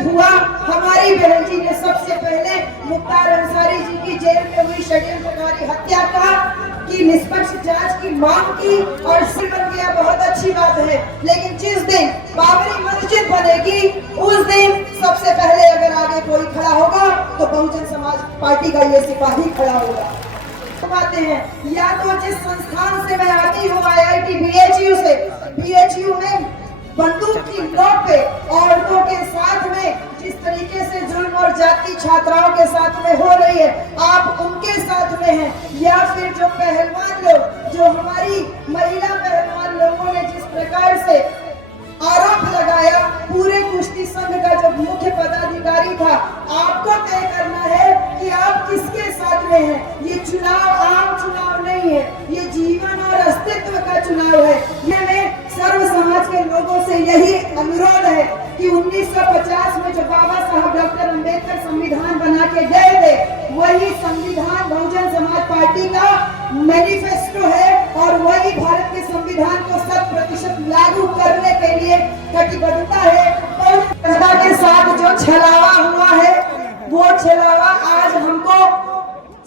तक हुआ। हमारी बहन जी ने सबसे पहले मुख्तार अंसारी जी की जेल में हुई षड्यंत्रकारी हत्या की निष्पक्ष जांच की मांग की और सिर बन गया, बहुत अच्छी बात है। लेकिन जिस दिन बाबरी मस्जिद बनेगी उस दिन सबसे पहले अगर आगे कोई खड़ा होगा तो बहुजन समाज पार्टी का ये सिपाही खड़ा होगा। बातें हैं या तो जिस संस्थान से मैं आती हूँ IIT BHU से, BHU में बंदूक की नोक पे औरतों के साथ में जिस तरीके से जुल्म और जाति छात्राओं के साथ में हो रही है, आप उनके साथ में हैं। या फिर जो पहलवान लोग, जो हमारी महिला पहलवान लोगों ने जिस प्रकार से आरोप लगाया, पूरे कुश्ती संघ का जो मुख्य पदाधिकारी था, आपको तय करना है कि आप किसके साथ में हैं। ये चुनाव आम चुनाव नहीं है, ये जीवन और अस्तित्व का चुनाव है। ये सर्व समाज के लोगों से यही अनुरोध है कि 1950 में जो बाबा साहब डॉक्टर अंबेडकर संविधान बना के गए थे, वही संविधान बहुजन समाज पार्टी का मैनिफेस्टो है और वही भारत के संविधान को 100% लागू करने के लिए कटिबद्धता है। जनता के साथ जो छलावा हुआ है, वो छलावा आज हमको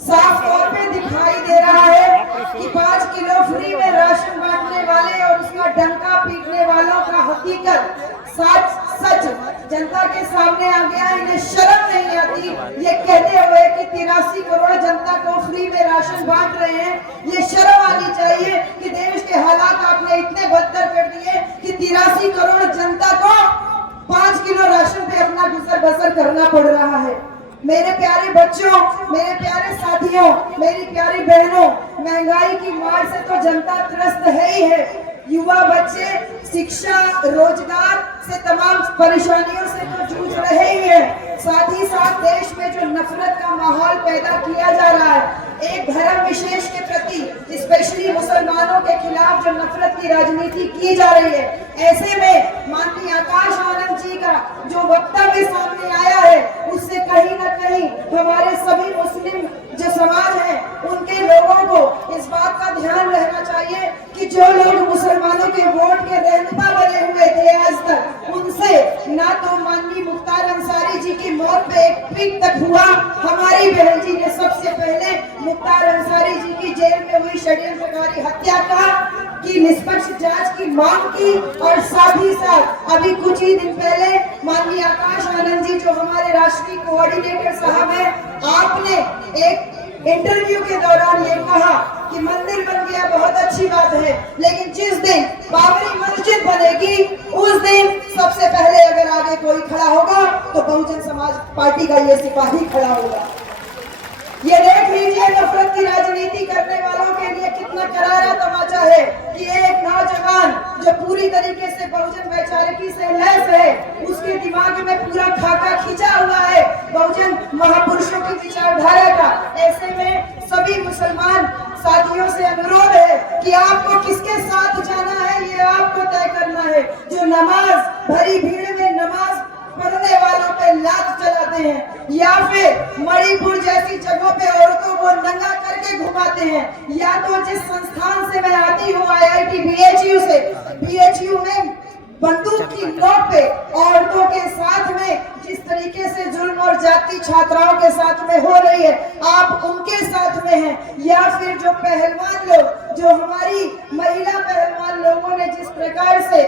साफ तौर पे दिखाई दे रहा है कि 5 किलो फ्री में राशन बांटने वाले और उसका डंका पीटने वालों का हकीकत सच जनता के सामने आ गया। इन्हें शर्म नहीं आती ये कहते हुए कि 83 करोड़ जनता को फ्री में राशन बांट रहे हैं। ये शर्म आनी चाहिए कि देश के हालात आपने इतने बदतर कर दिए कि 83 करोड़ जनता को 5 किलो राशन पे अपना गुजर बसर करना पड़ रहा है। मेरे प्यारे बच्चों, मेरे प्यारे साथियों, मेरी प्यारी बहनों, महंगाई की मार से तो जनता त्रस्त है ही है। युवा बच्चे शिक्षा, रोजगार से तमाम परेशानियों से तो जूझ रहे ही हैं। साथ ही साथ देश में जो नफरत का माहौल पैदा किया जा रहा है, एक धर्म विशेष के प्रति, स्पेशली मुसलमानों के खिलाफ जो नफरत की राजनीति की जा रही है, ऐसे में माननीय आकाश आनंद जी का जो वक्तव्य सामने आया है, उससे कहीं न कहीं हमारे सभी मुस्लिम जो समाज है, उनके लोगों को इस बात का ध्यान रहना चाहिए कि जो लोग मुसलमानों के वोट के रहनुमा बने हुए थे आज तक, उनसे ना तो माननीय मुख्तार अंसारी जी की मौत पे एक ट्वीट तक हुआ। हमारी बहन जी ने सबसे पहले मुख्तार अंसारी जी की जेल में हुई षड्यंत्रकारी हत्या की निष्पक्ष जांच की मांग की और साथ ही साथ अभी कुछ ही दिन पहले माननीय आकाश आनंद जी जो हमारे राष्ट्रीय कोऑर्डिनेटर साहब हैं, आपने एक इंटरव्यू के दौरान ये कहा कि मंदिर बन गया, बहुत अच्छी बात है, लेकिन जिस दिन बाबरी मस्जिद बनेगी उस दिन सबसे पहले अगर आगे कोई खड़ा होगा तो बहुजन समाज पार्टी का ये सिपाही खड़ा होगा। ये देख लीजिए नफरत की राजनीति करने वालों के लिए कितना करारा तमाचा है कि एक नौजवान जो पूरी तरीके से बहुजन वैचारिकी से लैस है, उसके दिमाग में पूरा खाका खींचा हुआ है बहुजन महापुरुषों की विचारधारा का। ऐसे में सभी मुसलमान साथियों से अनुरोध है कि आपको किसके साथ जाना है, ये आपको तय करना है। जो नमाज भरी भीड़ में नमाज पढ़ने वालों पे लात चलाते हैं, या फिर मणिपुर जैसी जगहों पे औरतों को नंगा करके घुमाते हैं, या तो जिस संस्थान से मैं आती हूँ IIT BHU से, BHU में बंदूक की नोक पे औरतों के साथ में जिस तरीके से जुल्म और जाति छात्राओं के साथ में हो रही है, आप उनके साथ में हैं। या फिर जो पहलवान लोग, जो हमारी महिला पहलवान लोगों ने जिस प्रकार से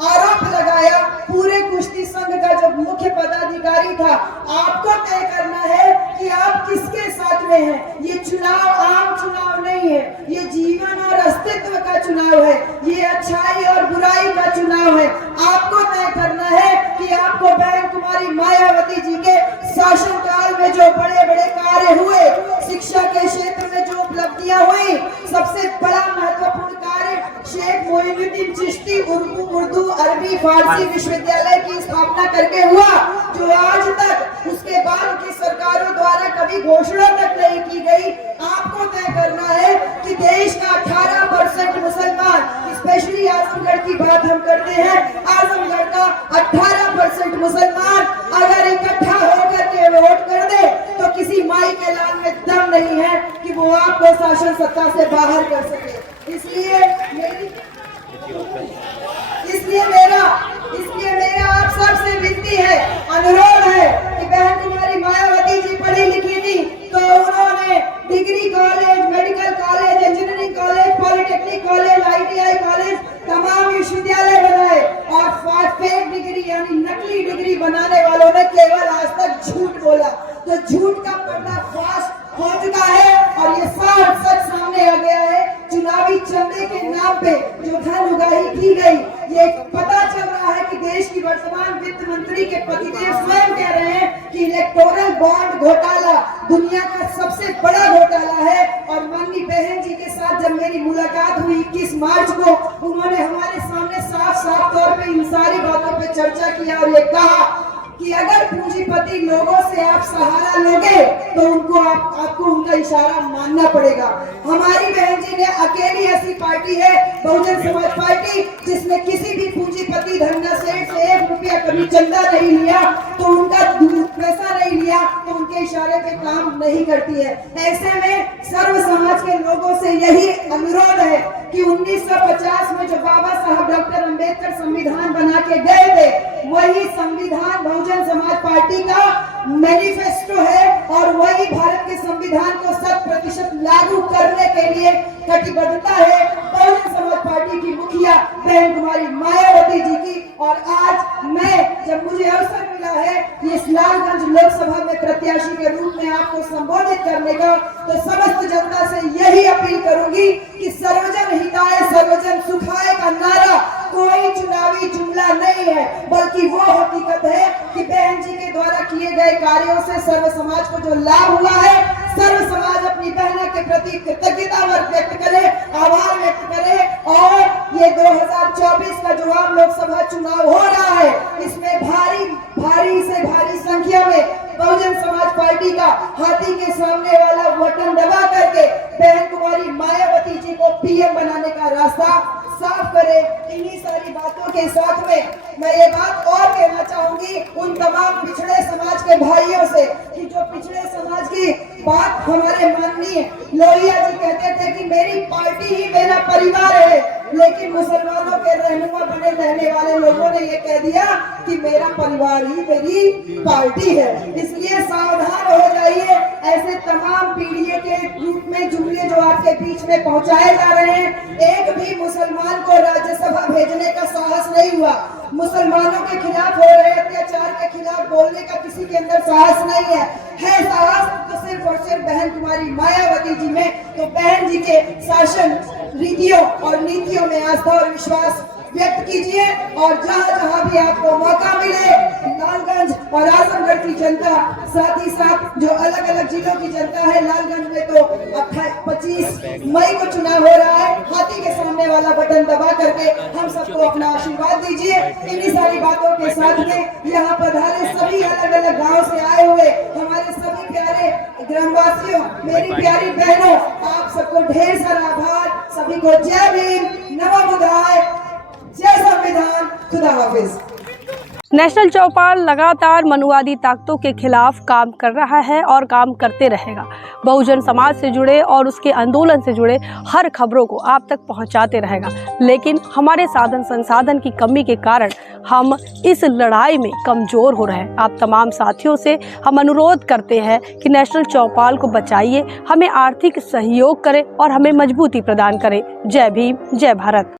आरोप लगाया, पूरे कुश्ती संघ का जो मुख्य पदाधिकारी था, आपको तय करना है कि आप किसके साथ में हैं। ये चुनाव आम चुनाव नहीं है, ये जीवन और अस्तित्व का चुनाव है, ये अच्छाई और बुराई का चुनाव है। आपको तय करना है कि आपको बहन कुमारी मायावती जी के शासनकाल में जो बड़े बड़े कार्य हुए, शिक्षा के क्षेत्र में जो उपलब्धियां हुई, सबसे बड़ा महत्वपूर्ण कार्य शेख मोइनुद्दीन चिश्ती उर्दू अरबी फारसी विश्वविद्यालय की स्थापना करके हुआ, जो आज तक उसके बाद की सरकारों द्वारा कभी घोषणा तक नहीं की गई। आपको तय करना है कि देश का 18% मुसलमान, स्पेशली आजमगढ़ की बात हम करते हैं, आजमगढ़ का 18% मुसलमान अगर इकट्ठा होकर के वोट कर दे तो किसी माई के लाल में दम नहीं है कि वो आपको शासन सत्ता से बाहर कर सके। इसलिए मेरा आप सबसे विनती है, बनाने वालों ने केवल आज तक झूठ बोला। तो झूठ का पर्दाफाश हो चुका है और ये साफ सच सामने आ गया है। चुनावी चंदे के नाम पे जो धन उगाही की गई, ये पता चल रहा है कि देश की वर्तमान वित्त मंत्री के पतिदेव स्वयं कह रहे हैं कि इलेक्टोरल बॉन्ड घोटाला दुनिया का सबसे बड़ा घोटाला है। और माननीय बहन जी के साथ जब मेरी मुलाकात हुई 21 मार्च को, उन्होंने हमारे सामने साफ साफ तौर पे इन सारी बातों पे चर्चा किया और ये कहा कि अगर पूंजीपति लोगों से आप सहारा लोगे तो आपको उनका इशारा मानना पड़ेगा। हमारी बहन जी ने अकेली ऐसी पार्टी है बहुजन समाज पार्टी जिसने किसी भी पूंजीपति धंधा सेठ से 1 रुपया कभी चंदा नहीं लिया, तो उनका पैसा नहीं लिया तो उनके इशारे पे काम नहीं करती है। ऐसे में सर्व समाज के लोगों से यही अनुरोध है कि 1950 में जो बाबा साहब डॉक्टर अंबेडकर संविधान बना के गए थे, वही संविधान बहुजन समाज पार्टी का मैनिफेस्टो है और वही भारत के संविधान को 100% लागू करने के लिए कटिबद्धता है बहुजन समाज पार्टी की मुखिया बहन कुमारी मायावती जी की। और आज मैं जब मुझे अवसर मिला है इस लालगंज लोकसभा में प्रत्याशी के रूप में आपको संबोधित करने का, तो समस्त जनता से यही अपील करूंगी कि सर्वजन हिताय सर्वजन सुखाय का नारा कोई चुनावी जुमला नहीं है, बल्कि वो हकीकत है कि बहन जी के द्वारा किए गए कार्यों से सर्व समाज को जो लाभ हुआ है, सर्व समाज अपनी बहनों के प्रति कृतज्ञता व्यक्त करे, आभार व्यक्त करे। और ये 2024 का जो आम लोकसभा चुनाव हो रहा है, इसमें भारी से भारी संख्या में बहुजन समाज पार्टी का हाथी के सामने वाला बटन दबा करके बहन कुमारी मायावती जी को पीएम बनाने का रास्ता साफ करे। इन्हीं सारी बातों के साथ में मैं ये बात और कहना चाहूंगी उन तमाम पिछड़े समाज के भाइयों से कि जो पिछड़े समाज की बात हमारे माननीय लोहिया जी कहते थे कि मेरी पार्टी ही मेरा परिवार है, लेकिन मुसलमानों के रहनुमा बने रहने वाले लोगों ने ये कह दिया कि मेरा परिवार ही मेरी पार्टी है। इसलिए सावधान हो जाइए, ऐसे तमाम पीढ़ियों के रूप में जुमले जो आपके बीच में पहुंचाए जा रहे हैं। एक भी मुसलमान को राज्यसभा भेजने का साहस नहीं हुआ। मुसलमानों के खिलाफ हो रहे अत्याचार के खिलाफ बोलने का किसी के अंदर साहस नहीं है साहस तो सिर्फ और सिर्फ बहन कुमारी मायावती जी में। तो बहन जी के शासन रीतियों और नीतियों में आस्था और विश्वास व्यक्त कीजिए और जहाँ जहाँ भी आपको मौका मिले, लालगंज और आजमगढ़ की जनता, साथ ही साथ जो अलग अलग जिलों की जनता है, लालगंज में तो 25 मई को चुनाव हो रहा है, हाथी के सामने वाला बटन दबा करके हम सबको अपना आशीर्वाद दीजिए। इन्हीं सारी बातों के साथ में यहाँ पधारे सभी अलग अलग गाँव से आए हुए हमारे सभी प्यारे ग्रामवासियों, मेरी प्यारी बहनों, आप सबको ढेर सारा आभार। सभी को जय भीम, नमो बुद्धाय, जय संविधान, खुदा हाफिज। नेशनल चौपाल लगातार मनुवादी ताकतों के खिलाफ काम कर रहा है और काम करते रहेगा। बहुजन समाज से जुड़े और उसके आंदोलन से जुड़े हर खबरों को आप तक पहुंचाते रहेगा, लेकिन हमारे साधन संसाधन की कमी के कारण हम इस लड़ाई में कमज़ोर हो रहे हैं। आप तमाम साथियों से हम अनुरोध करते हैं कि नेशनल चौपाल को बचाइए, हमें आर्थिक सहयोग करें और हमें मजबूती प्रदान करें। जय भीम, जय भारत।